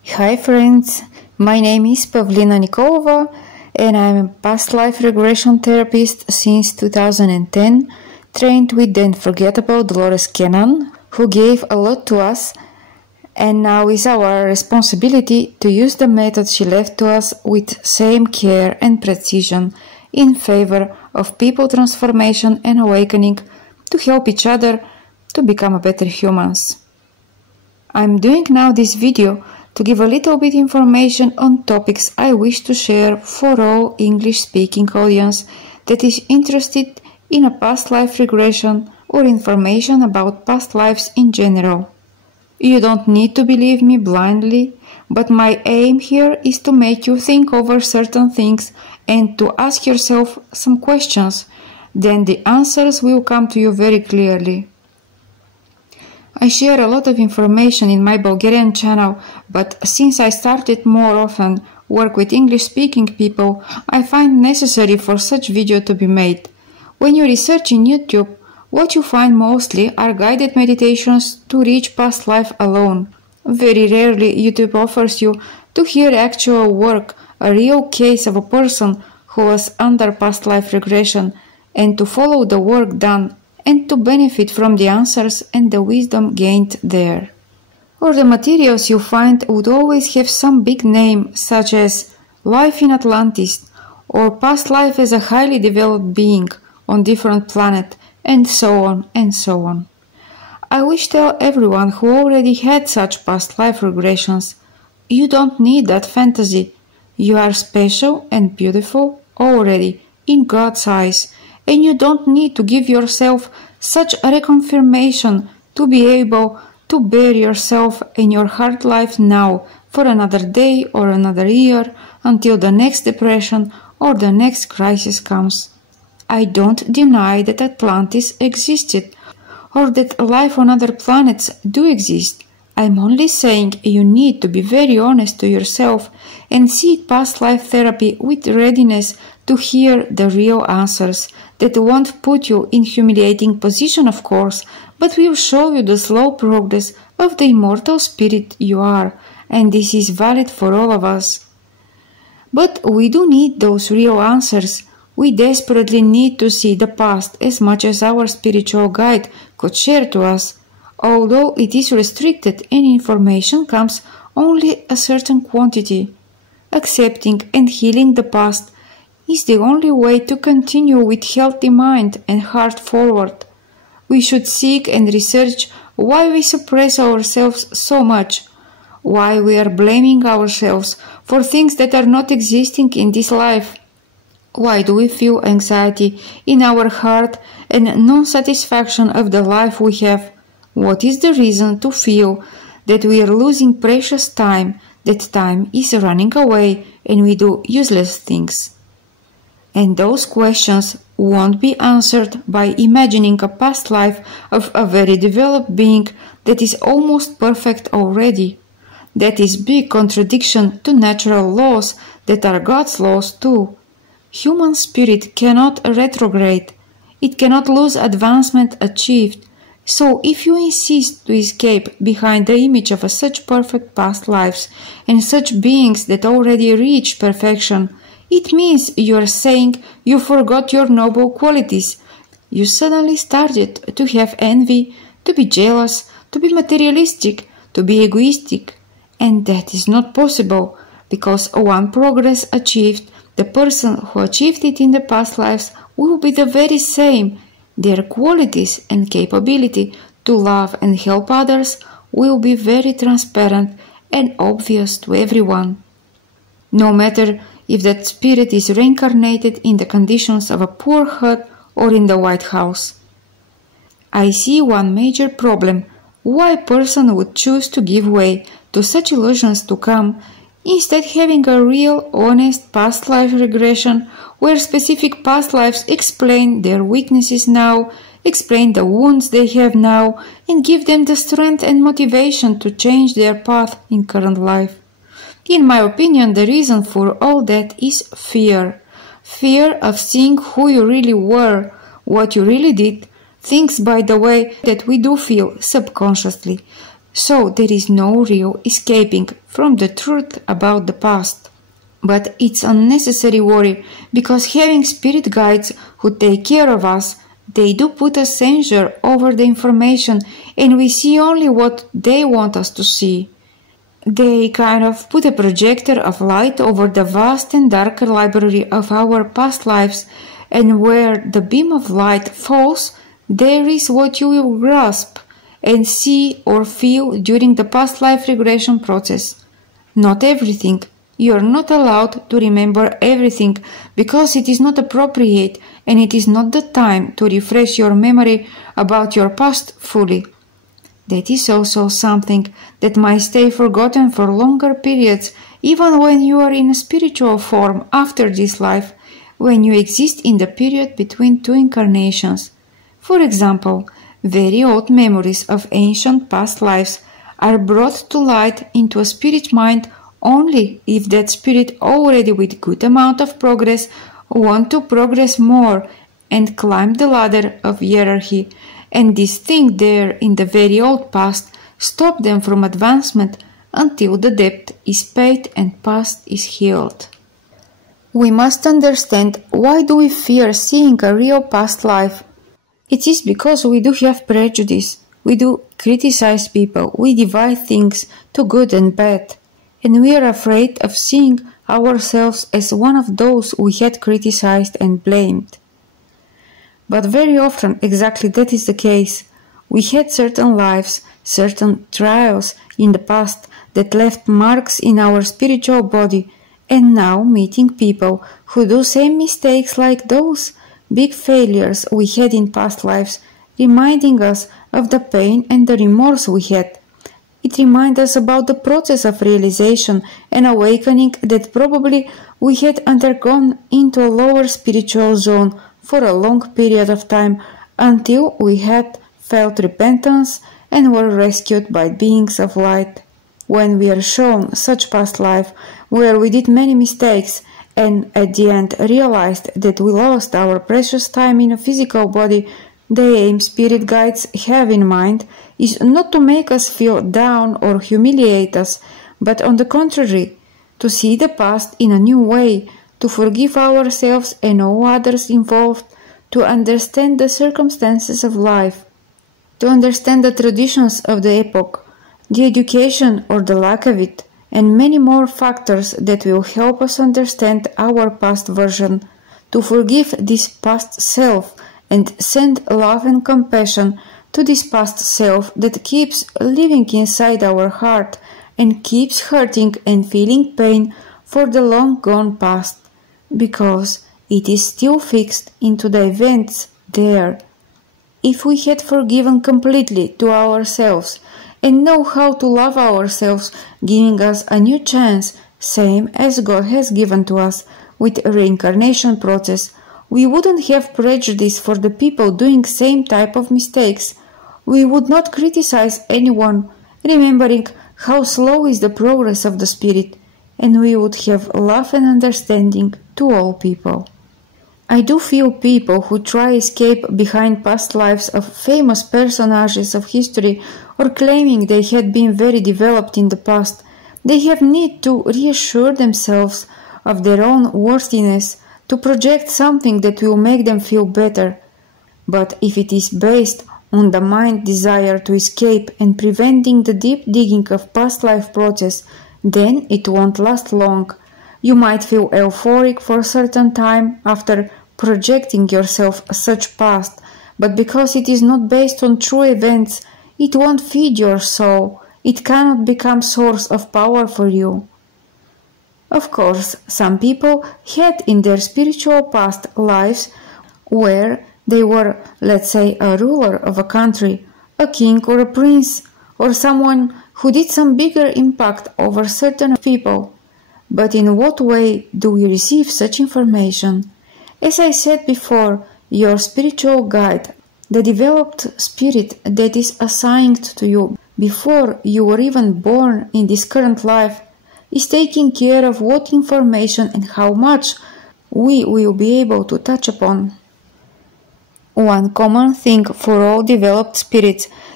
Hi friends, my name is Pavlina Nikolova and I'm a past life regression therapist since 2010, trained with the unforgettable Dolores Cannon, who gave a lot to us, and now it's our responsibility to use the method she left to us with same care and precision in favor of people transformation and awakening to help each other to become better humans. I'm doing now this video to give a little bit information on topics I wish to share for all English-speaking audience that is interested in a past life regression or information about past lives in general. You don't need to believe me blindly, but my aim here is to make you think over certain things and to ask yourself some questions. Then the answers will come to you very clearly. I share a lot of information in my Bulgarian channel, but since I started more often work with English-speaking people, I find necessary for such video to be made. When you research in YouTube, what you find mostly are guided meditations to reach past life alone. Very rarely YouTube offers you to hear actual work, a real case of a person who was under past life regression, and to follow the work done and to benefit from the answers and the wisdom gained there. Or the materials you find would always have some big name such as life in Atlantis or past life as a highly developed being on different planet and so on and so on. I wish to tell everyone who already had such past life regressions, you don't need that fantasy. You are special and beautiful already in God's eyes, and you don't need to give yourself such a reconfirmation to be able to bear yourself in your hard life now for another day or another year until the next depression or the next crisis comes. I don't deny that Atlantis existed or that life on other planets do exist. I'm only saying you need to be very honest to yourself and seek past life therapy with readiness to hear the real answers that won't put you in humiliating position, of course, but will show you the slow progress of the immortal spirit you are, and this is valid for all of us. But we do need those real answers. We desperately need to see the past as much as our spiritual guide could share to us, although it is restricted and information comes only a certain quantity. Accepting and healing the past is the only way to continue with healthy mind and heart forward. We should seek and research why we suppress ourselves so much, why we are blaming ourselves for things that are not existing in this life. Why do we feel anxiety in our heart and non-satisfaction of the life we have? What is the reason to feel that we are losing precious time, that time is running away and we do useless things? And those questions won't be answered by imagining a past life of a very developed being that is almost perfect already. That is big contradiction to natural laws that are God's laws too. Human spirit cannot retrograde. It cannot lose advancement achieved. So if you insist to escape behind the image of such perfect past lives and such beings that already reached perfection, it means you are saying you forgot your noble qualities. You suddenly started to have envy, to be jealous, to be materialistic, to be egoistic. And that is not possible, because one progress achieved, the person who achieved it in the past lives will be the very same. Their qualities and capability to love and help others will be very transparent and obvious to everyone. No matter if that spirit is reincarnated in the conditions of a poor hut or in the White House. I see one major problem why a person would choose to give way to such illusions to come, instead having a real, honest past life regression where specific past lives explain their weaknesses now, explain the wounds they have now, and give them the strength and motivation to change their path in current life. In my opinion, the reason for all that is fear. Fear of seeing who you really were, what you really did, things by the way that we do feel subconsciously. So there is no real escaping from the truth about the past. But it's unnecessary worry, because having spirit guides who take care of us, they do put a censor over the information and we see only what they want us to see. They kind of put a projector of light over the vast and dark library of our past lives, and where the beam of light falls, there is what you will grasp and see or feel during the past life regression process. Not everything. You are not allowed to remember everything because it is not appropriate and it is not the time to refresh your memory about your past fully. That is also something that might stay forgotten for longer periods, even when you are in a spiritual form after this life, when you exist in the period between two incarnations. For example, very old memories of ancient past lives are brought to light into a spirit mind only if that spirit, already with good amount of progress, want to progress more and climb the ladder of hierarchy, and this thing there in the very old past stop them from advancement until the debt is paid and past is healed. We must understand why do we fear seeing a real past life. It is because we do have prejudice, we do criticize people, we divide things to good and bad, and we are afraid of seeing ourselves as one of those we had criticized and blamed. But very often exactly that is the case. We had certain lives, certain trials in the past that left marks in our spiritual body, and now meeting people who do same mistakes like those big failures we had in past lives, reminding us of the pain and the remorse we had. It reminds us about the process of realization and awakening that probably we had undergone into a lower spiritual zone for a long period of time until we had felt repentance and were rescued by beings of light. When we are shown such past life where we did many mistakes and at the end realized that we lost our precious time in a physical body, the aim spirit guides have in mind is not to make us feel down or humiliate us, but on the contrary, to see the past in a new way, to forgive ourselves and all others involved, to understand the circumstances of life, to understand the traditions of the epoch, the education or the lack of it, and many more factors that will help us understand our past version, to forgive this past self and send love and compassion to this past self that keeps living inside our heart and keeps hurting and feeling pain for the long gone past, because it is still fixed into the events there. If we had forgiven completely to ourselves and know how to love ourselves, giving us a new chance, same as God has given to us with reincarnation process, we wouldn't have prejudice for the people doing same type of mistakes. We would not criticize anyone, remembering how slow is the progress of the spirit, and we would have love and understanding to all people. I do feel people who try escape behind past lives of famous personages of history or claiming they had been very developed in the past, they have need to reassure themselves of their own worthiness, to project something that will make them feel better. But if it is based on the mind desire to escape and preventing the deep digging of past life process, then it won't last long. You might feel euphoric for a certain time after projecting yourself such past, but because it is not based on true events, it won't feed your soul. It cannot become source of power for you. Of course, some people had in their spiritual past lives where they were, let's say, a ruler of a country, a king or a prince, or someone who did some bigger impact over certain people. But in what way do we receive such information? As I said before, your spiritual guide, the developed spirit that is assigned to you before you were even born in this current life, is taking care of what information and how much we will be able to touch upon. One common thing for all developed spirits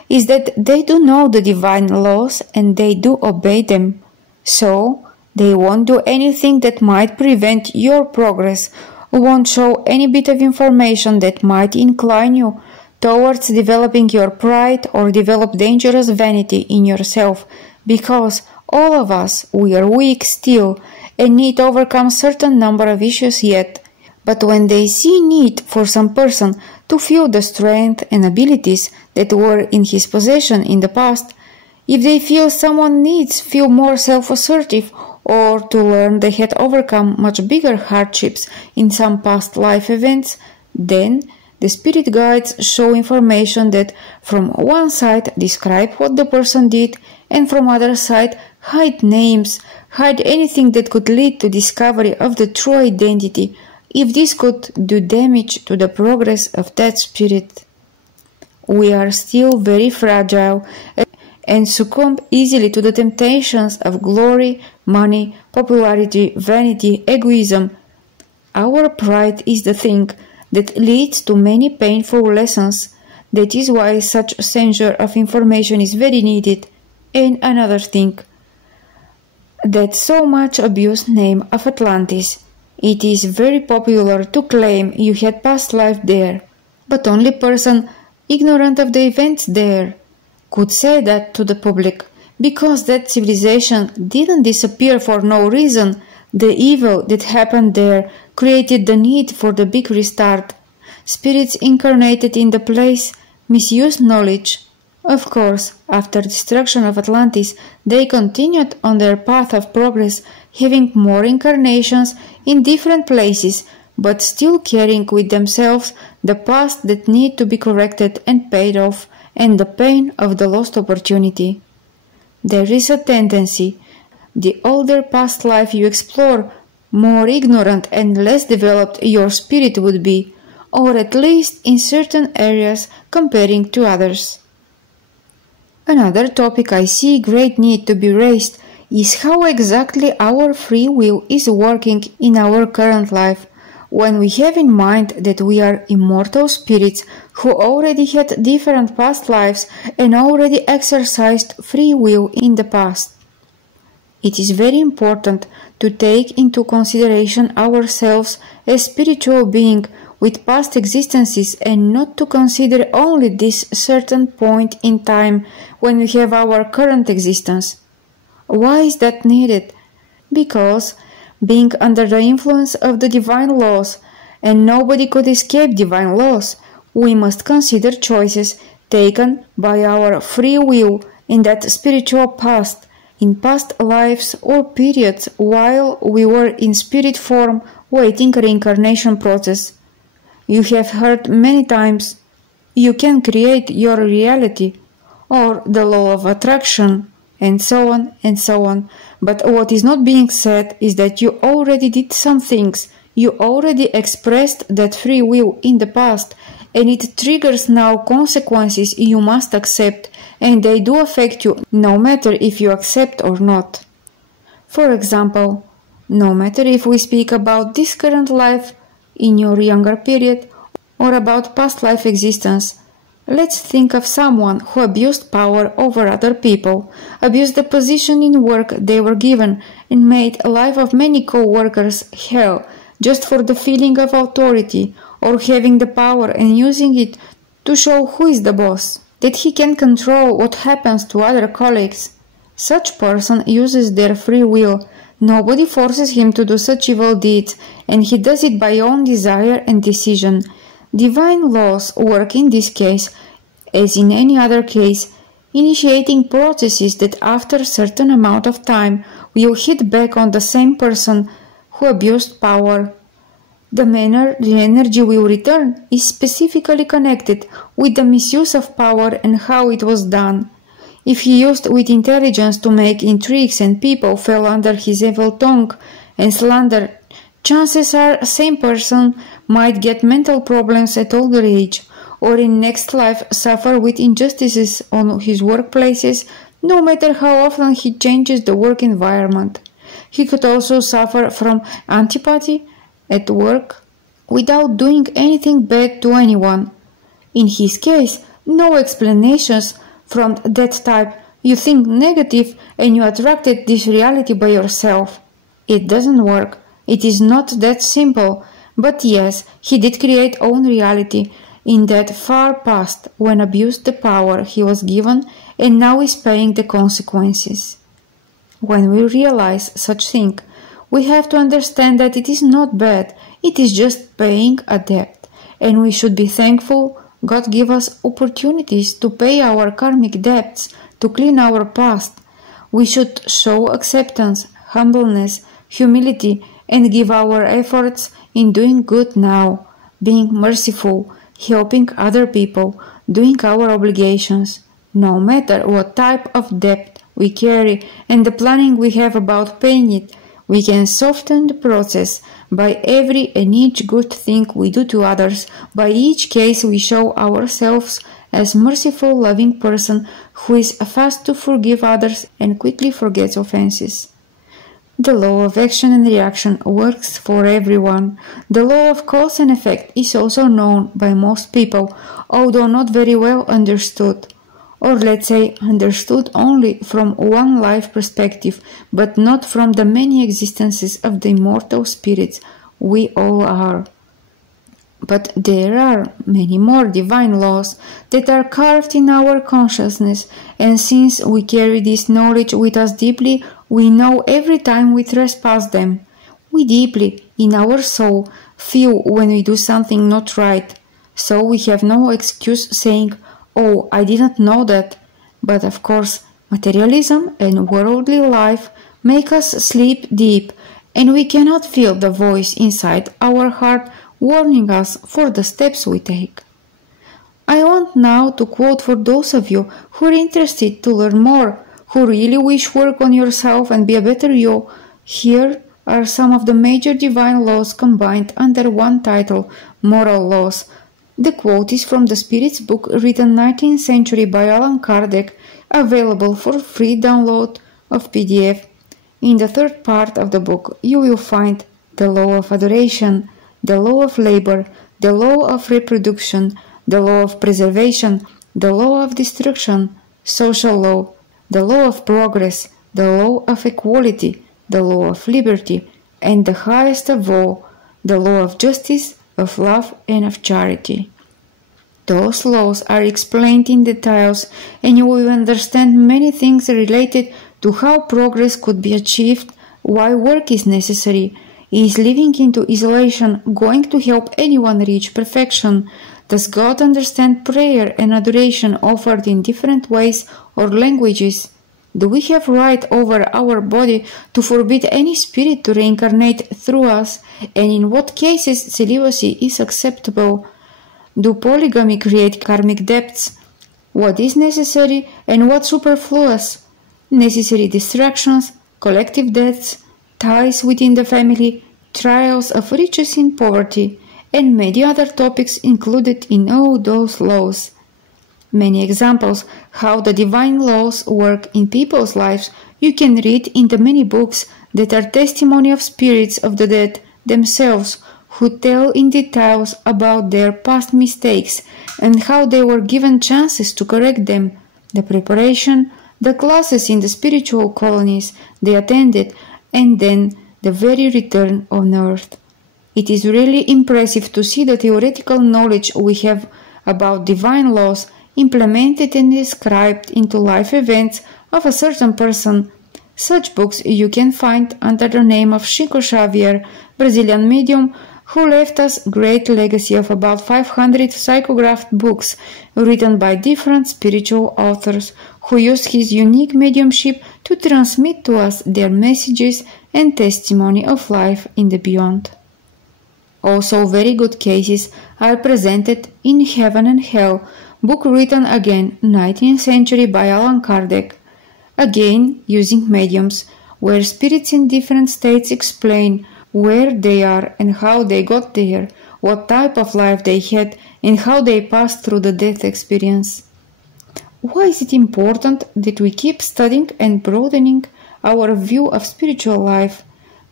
is that they do know the divine laws and they do obey them. So, they won't do anything that might prevent your progress, won't show any bit of information that might incline you towards developing your pride or develop dangerous vanity in yourself, because all of us, we are weak still and need to overcome certain number of issues yet. But when they see need for some person to feel the strength and abilities that were in his possession in the past, if they feel someone needs feel more self-assertive or to learn they had overcome much bigger hardships in some past life events, then the spirit guides show information that from one side describe what the person did and from other side hide names, hide anything that could lead to discovery of the true identity, if this could do damage to the progress of that spirit. We are still very fragile and succumb easily to the temptations of glory, money, popularity, vanity, egoism. Our pride is the thing that leads to many painful lessons. That is why such censure of information is very needed. And another thing, that so much abused name of Atlantis. It is very popular to claim you had past life there, but only person ignorant of the events there could say that to the public, because that civilization didn't disappear for no reason. The evil that happened there created the need for the big restart. Spirits incarnated in the place misused knowledge. Of course, after destruction of Atlantis, they continued on their path of progress, having more incarnations in different places, but still carrying with themselves the past that need to be corrected and paid off, and the pain of the lost opportunity. There is a tendency, the older past life you explore, more ignorant and less developed your spirit would be, or at least in certain areas comparing to others. Another topic I see great need to be raised is how exactly our free will is working in our current life, when we have in mind that we are immortal spirits who already had different past lives and already exercised free will in the past. It is very important to take into consideration ourselves as spiritual beings with past existences and not to consider only this certain point in time when we have our current existence. Why is that needed? Because, being under the influence of the divine laws, and nobody could escape divine laws, we must consider choices taken by our free will in that spiritual past, in past lives or periods while we were in spirit form waiting reincarnation process. You have heard many times, you can create your reality, or the law of attraction, and so on and so on. But what is not being said is that you already did some things, you already expressed that free will in the past, and it triggers now consequences you must accept, and they do affect you no matter if you accept or not. For example, no matter if we speak about this current life, in your younger period, or about past life existence. Let's think of someone who abused power over other people, abused the position in work they were given, and made a life of many co-workers hell just for the feeling of authority, or having the power and using it to show who is the boss, that he can control what happens to other colleagues. Such person uses their free will. Nobody forces him to do such evil deeds, and he does it by own desire and decision. Divine laws work in this case, as in any other case, initiating processes that after a certain amount of time will hit back on the same person who abused power. The manner the energy will return is specifically connected with the misuse of power and how it was done. If he used with intelligence to make intrigues and people fell under his evil tongue and slander, chances are same person might get mental problems at older age, or in next life suffer with injustices on his workplaces, no matter how often he changes the work environment. He could also suffer from antipathy at work without doing anything bad to anyone. In his case, no explanations from that type, you think negative and you attracted this reality by yourself. It doesn't work. It is not that simple. But yes, he did create own reality in that far past when abused the power he was given and now is paying the consequences. When we realize such thing, we have to understand that it is not bad, it is just paying a debt, and we should be thankful God gave us opportunities to pay our karmic debts, to clean our past. We should show acceptance, humbleness, humility, and give our efforts in doing good now, being merciful, helping other people, doing our obligations, no matter what type of debt we carry and the planning we have about paying it. We can soften the process by every and each good thing we do to others. By each case we show ourselves as merciful, loving person who is fast to forgive others and quickly forgets offenses. The law of action and reaction works for everyone. The law of cause and effect is also known by most people, although not very well understood. Or let's say understood only from one life perspective, but not from the many existences of the immortal spirits we all are. But there are many more divine laws that are carved in our consciousness, and since we carry this knowledge with us deeply, we know every time we trespass them. We deeply, in our soul, feel when we do something not right, so we have no excuse saying, "Oh, I didn't know that." But of course, materialism and worldly life make us sleep deep, and we cannot feel the voice inside our heart warning us for the steps we take. I want now to quote for those of you who are interested to learn more, who really wish work on yourself and be a better you. Here are some of the major divine laws combined under one title, Moral Laws. The quote is from the Spirit's book written 19th century by Allan Kardec, available for free download of PDF. In the third part of the book you will find the law of adoration, the law of labor, the law of reproduction, the law of preservation, the law of destruction, social law, the law of progress, the law of equality, the law of liberty, and the highest of all, the law of justice, of love and of charity. Those laws are explained in details, and you will understand many things related to how progress could be achieved, why work is necessary. Is living into isolation going to help anyone reach perfection? Does God understand prayer and adoration offered in different ways or languages? Do we have right over our body to forbid any spirit to reincarnate through us? And in what cases celibacy is acceptable? Do polygamy create karmic debts? What is necessary and what superfluous? Necessary distractions, collective debts, ties within the family, trials of riches in poverty, and many other topics included in all those laws. Many examples how the divine laws work in people's lives you can read in the many books that are testimony of spirits of the dead themselves, who tell in details about their past mistakes and how they were given chances to correct them, the preparation, the classes in the spiritual colonies they attended, and then the very return on earth. It is really impressive to see the theoretical knowledge we have about divine laws implemented and described into life events of a certain person. Such books you can find under the name of Chico Xavier, Brazilian medium, who left us great legacy of about 500 psychographed books written by different spiritual authors who used his unique mediumship to transmit to us their messages and testimony of life in the beyond. Also very good cases are presented in Heaven and Hell, book written again 19th century by Allan Kardec, again using mediums, where spirits in different states explain where they are and how they got there, what type of life they had, and how they passed through the death experience. Why is it important that we keep studying and broadening our view of spiritual life?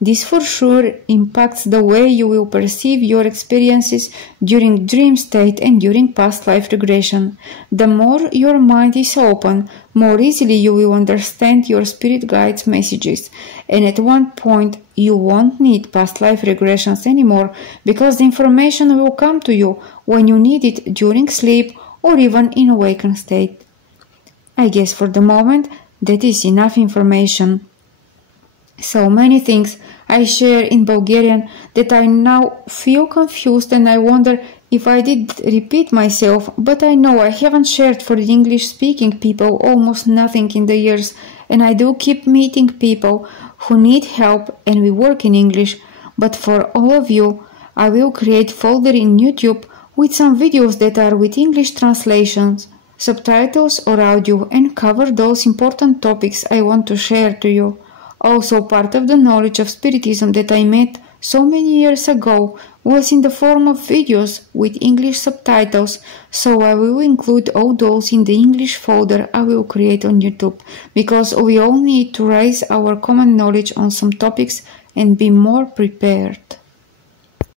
This for sure impacts the way you will perceive your experiences during dream state and during past life regression. The more your mind is open, more easily you will understand your spirit guides' messages, and at one point you won't need past life regressions anymore because the information will come to you when you need it during sleep or even in awakened state. I guess for the moment that is enough information. So many things I share in Bulgarian that I now feel confused and I wonder if I did repeat myself, but I know I haven't shared for the English-speaking people almost nothing in the years, and I do keep meeting people who need help and we work in English, but for all of you, I will create folder in YouTube with some videos that are with English translations, subtitles or audio and cover those important topics I want to share to you. Also, part of the knowledge of Spiritism that I met so many years ago was in the form of videos with English subtitles, so I will include all those in the English folder I will create on YouTube, because we all need to raise our common knowledge on some topics and be more prepared.